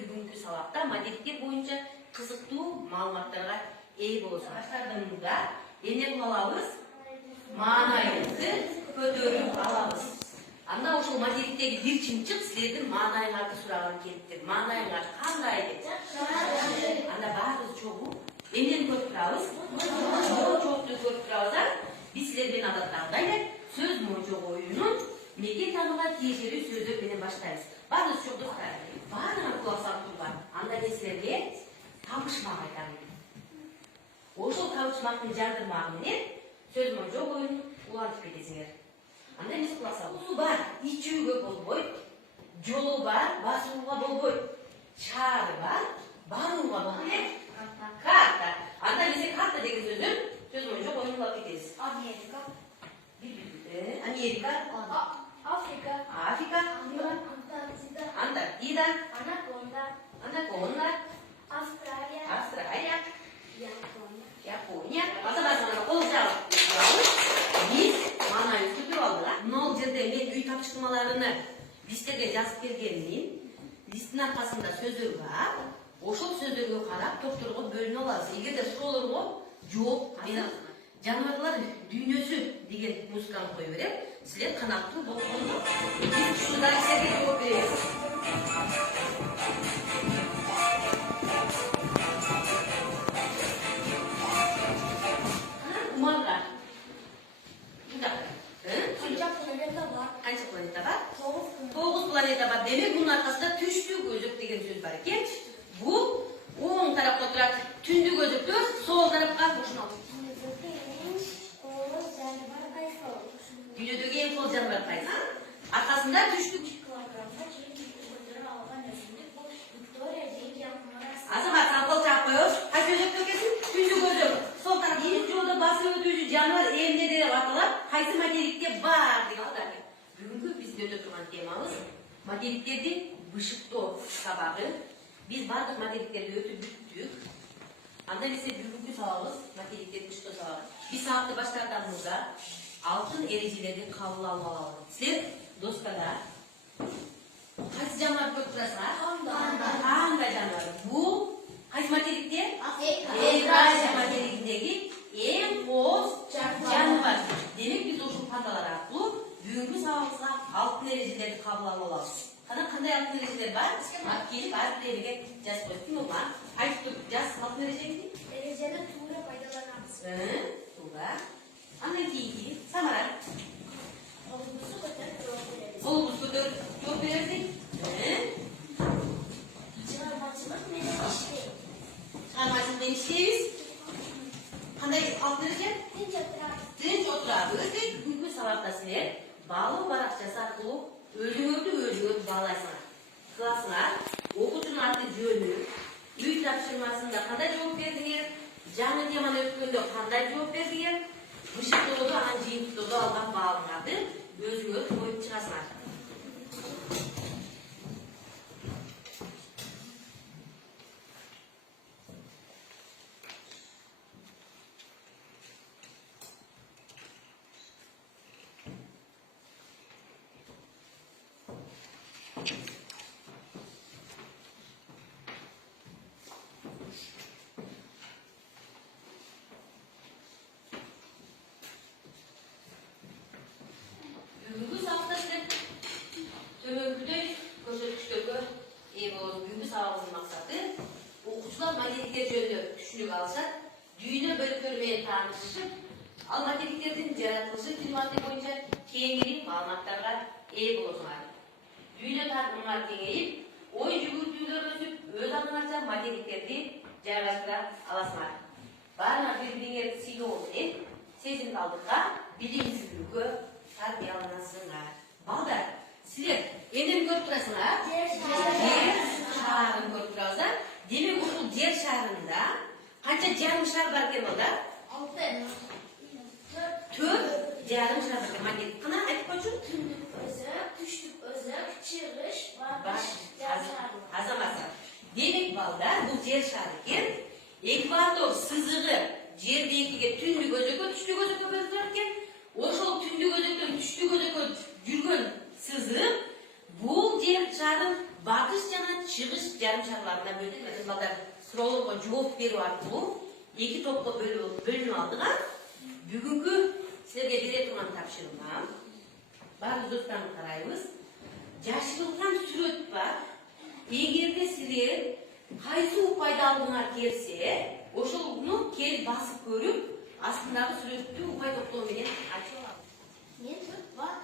бүгүнкү сабакта материктер боюнча кызыктуу маалыматтарга ээ болосуңар. Баштардığımızda эмне кыла алабыз? Маанайыңызды көтөрүп алабыз. Анда ошол материктеги бир чымчык силердин маанайыңарды сураган келиптир. Маанайыңар кандай деп? Анда баарыбыз чогуу эмнени көрүп турабыз? Чокту көрүп турабыз. Биз силер менен адаттагыдай эле сөз мончок оюнун мекен таанууга тиешелүү сөздөр менен баштайбыз. Баарыбыз чок достор, баарыңар кулак салып турган. Анда мен силерге табышмак айтам. Ошол табышмактын жардырмагы менен сөз мончок оюнун улантып кетесиңер. Анда эмес кулак салып, суу бар, ичүүгө болбойт, жолу бар, басууга болбойт, шаары бар, барууга болбойт. Карта. Анда биз карта деген сөздөн сөз мончок оюнун улап кетебиз. Америка, Америка, Африка, Африка, Антарктида, Анаконда, Австралия, Япония. Атабасына кол жаап турабыз. Биз маанайыбызды көрүп алдык. Мына жерде мен үй тапшырмаларыны листтерге жазып бергенмин. Листтин аркасында сөздөр бар. Ошол сөздөргө карап топторго бөлүнүп алабыз. Эгерде суроолорго жооп мен жаныбарлар дүйнөсү деген музыканы коюп берем. Силер канаттуу болгондо биз ушундай силерге жооп беребиз. Умалга. Канча планета бар? 9 планета бар. Демек бунун аркасында түштүү көзөк деген сөз бар экен. Бул оң тарапка турат. Түндүк көзөктөр сол тарапка ушуну Дүйнөдөгү эң кол жаныбар кайсы? Аркасында түштүк. Азамат кол чаап коебуз. Кайсы көзөктө экенсиң? Түндүк көзөк. Сол тарап бир жолдо басып өтүүчү жаныбар эмне деп аталат? Кайсы материкте бар деп аталат. Бүгүнкү биздин өтө турган темабыз материктердин бышыктоо сабагы. Биз бардык материктерди өтүп бүттүк. Анда биз бүгүнкү сабагыбыз материктердин бышыктоо сабагы. Биз сабакты баштардан алтын эрежелерди кабыл алып алабыз. Силер достардар кайсы жаныбар көрүп турасыңар? Кандай жаныбар? Бул кайсы материкте? Евразия материгиндеги эң кооз жаныбар. Демек биз ушул пандалар аркылуу бүгүнкү сабагыбызга алтын эрежелерди кабыл алып алабыз. Кандай алтын эрежелер бар? Келип ар бириге жазып коюп. Ким олар? Айтып туруп жаз алтын эрежени. Эрежени туура пайдаланабыз. Туура. Андан кийинки Самара. Колубузду көтөрүп жооп беребиз. Колубузду көтөрүп жооп беребиз. Чыгармачылык менен иштейбиз. Чыгармачылык менен иштейбиз. Кандай алтын эреже? Тынч отурабыз. Бүгүнкү сабакта силер баалоо баракчасы аркылуу өзүңөрдү баалайсыңар. Кыласыңар. Окуучунун аты жөнү, үй тапшырмасында кандай жооп бердиңер? Жаңы теманы өткөндө кандай жооп бердиңер? Бышыктоодо анан жыйынтыктоодо алган баалыңарды өзүңөр коюп чыгасыңар. Материктер жөнүндө түшүнүк алышат, дүйнө бөлүктөрү менен таанышышып, ал материктердин жаратылышы климаты боюнча кеңири маалыматтарга ээ болосуңар. Дүйнө таанымыңар кеңейип, ой жүгүртүүлөр өсүп, өз алдыңарча материктерди жайгаштыра аласыңар. Баарыңар бири-бириңерди сыйлоо менен сезимталдыкка, билимсиздиккө тарбияланасыңар. Балдар, силер эмнени көрүп турасыңар? Жер шарын көрүп турабыздар. Демек ушул жер шарында канча жарым шар бар экен онда? 4 жарым шар бар экен. Материк кана айтып койчу? Түндүк өзөк, түштүк өзөк, чыгыш, баш, азамат. Демек балдар, бул жер шары экен. Экватор сызыгы жердегиге түндүк өзөккө, түштүк өзөккө бөлүнүп экен. Ошол түндүк өзөктөн түштүк өзөккө жүргөн сызык бул жер шарын батыш жана чыгыш жарым шарларына бөлдүк. Мен балдар суроолорго жооп берүү аркылуу эки топко бөлүнүп алдыга. Бүгүнкү силерге бере турган тапшырмам. Баардык досторго карайбыз. Жашырылган сүрөт бар. Эгерде силер кайсы упайды алгыңар келсе, ошону келип басып көрүп, астындагы сүрөттү упай топтоо менен ачып алам. Мен төрт бар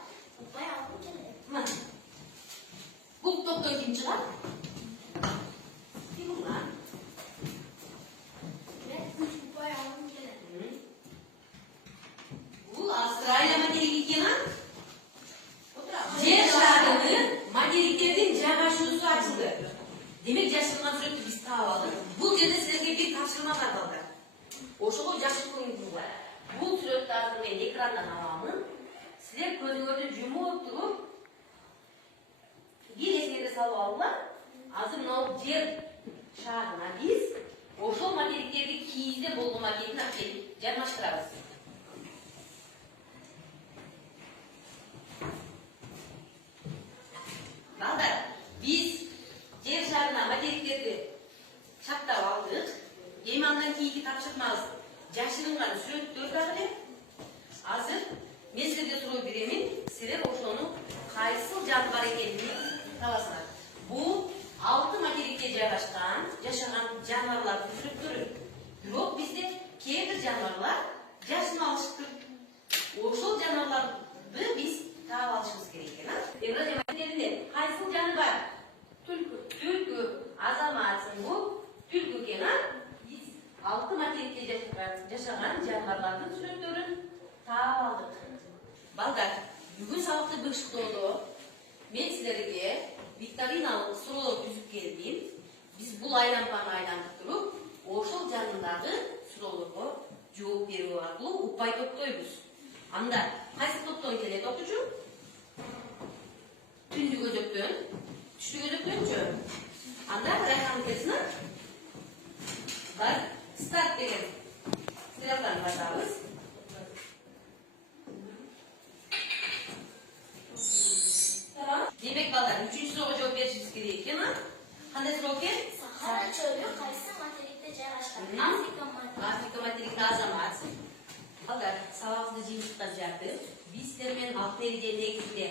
упай алгым келет. Мына. Бул топтон ким чыгат? Ким уган? Мен үч упай алгым келет. Бул Австралия материги экен, а? Жер шарынын материктердин жайгашуусу ачылды. Демек жашырылган сүрөттү биз таап алдык. Бул жерде силерге бир тапшырма бар балдар. Ошого жакшы көңүл. Бул сүрөттү азыр мен экрандан аламын. Силер көзүңөрдү жумуп туруп, бир эсиңерге салып алыңар. Азыр мынау жер шарына биз ошол материктерди кийизде болгон макетин алып келип жармаштырабыз. Балдар, биз жер шарына материктерди чаптап алдык. Эми андан кийинки тапшырмабыз жашырылган сүрөттөр дагы эле. Азыр мен силерге суроо беремин. Силер ошону кайсы жаныбар экенин табасыңар. Бул 6 материкте жайгашкан, жашаган жаныбарлардын сүрөттөрү. Бирок бизде кээ бир жаныбарлар жашын алышты. Ошол жаныбарларды биз таап алышыбыз керек экен, а? Евразия материктеринде кайсы жаны бар? Түлкү, азаматсың бул түлкү экен, а? Биз 6 материкте жашаган жаныбарлардын сүрөттөрүн таап алдык. Балдар, бүгүн сабакты быштоодо мен силерге викториналык суроолор түзүп келдим. Биз бул айлампаны айлантып туруп, ошол жанындагы суроолорго жооп берүү аркылуу упай топтойбуз. Анда кайсы топтон келет окуучу? Түндүк өзөктөн, түштүк өзөктөнчү? Анда Райхан келсин. Бар, старт деген стрелканы башабыз. Демек балдар, 3-чү суроого жооп беришибиз керек экен, а? Кандай суроо экен? Сахара чөлү кайсы материкте жайгашкан? Африка материги азамат. Балдар, сабагыбызды жыйынтыктап жаттык. Биз силер менен алты эреже негизинде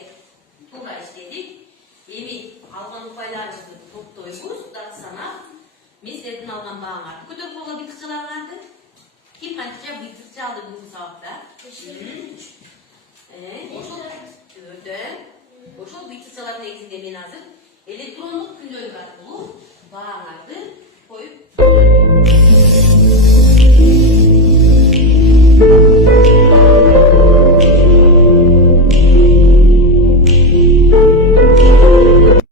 туура иштедик. Эми алган упайларыбызды топтойбуз, дагы санап. Мен силердин алган бааңарды көтөрүп койгон бир кызчаларыңарды. Ким канча бир кызча алды бүгүнкү сабакта? Ошол битчалар негизинде мен азыр электрондук күндөөлүк аркылуу бааңарды коюп